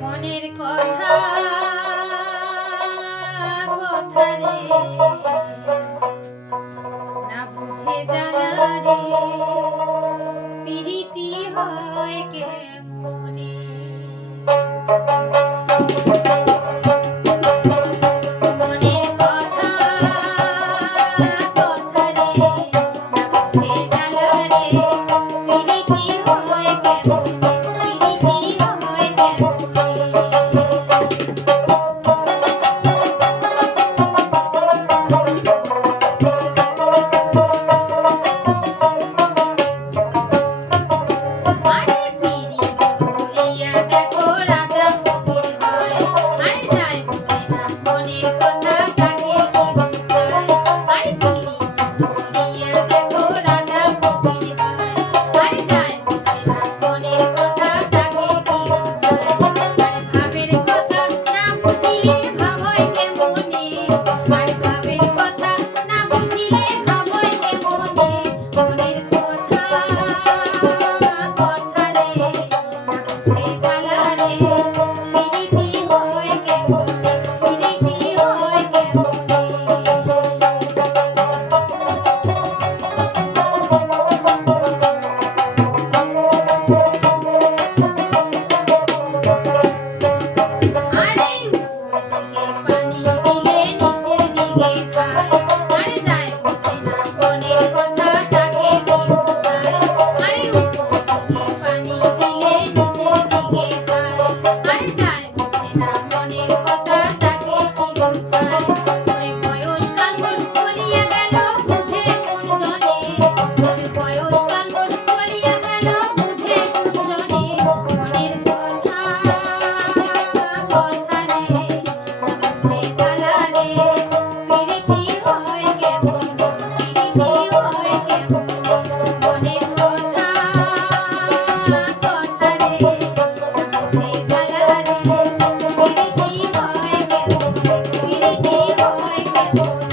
মনের কথা কথা রে না বুঝে জ্বালা রে প্রীতি হয় কেমনে। মনের কথা কথা রে না বুঝে জ্বালা রে প্রীতি হয় কেমনে, প্রীতি হয় কেমনে। আরে পিরিতি করিয়া দেখো রাজা ফকির হয়, আরে যায় বুঝে না মনের কথা তাকে কি বুঝায়। আরে পিরিতি করিয়া দেখো রাজা ফকির হয়, আরে যায় বুঝে না মনের কথা তাকে কি বুঝায়। আরে ভাবের কথা না বুঝিলে ভাব হয় কেমনে, আরে ভাবের কথা না বুঝিলে ভাব হয় কেমনে। মনের কথা কথা রে না বুঝে জ্বালা রে প্রীতি হয় কেমনে, প্রীতি হয় কেমনে। আরে উপর থেকে পানি দিলে নিচের দিকে খায়, আরে যায় বুঝে না মনের কথা তাকে কি বুঝায়। আরে উপর থেকে পানি দিলে নিচের দিকে খায়, আরে যায় বুঝে না মনের কথা তাকে কি বুঝায়। ওরে বয়সকাল মোর চলিয়া গেল বুঝে কোন জনে, ওরে বয়সকাল মোর চলিয়া গেল বুঝে কোন জনে। মনের কথা কথা রে না বুঝে জ্বালা রে প্রীতি হয় কেমনে, প্রীতি হয় কেমনে। মনের কথা কথা রে না বুঝে জ্বালা রে প্রীতি হয় কেমনে, প্রীতি হয় কেমনে।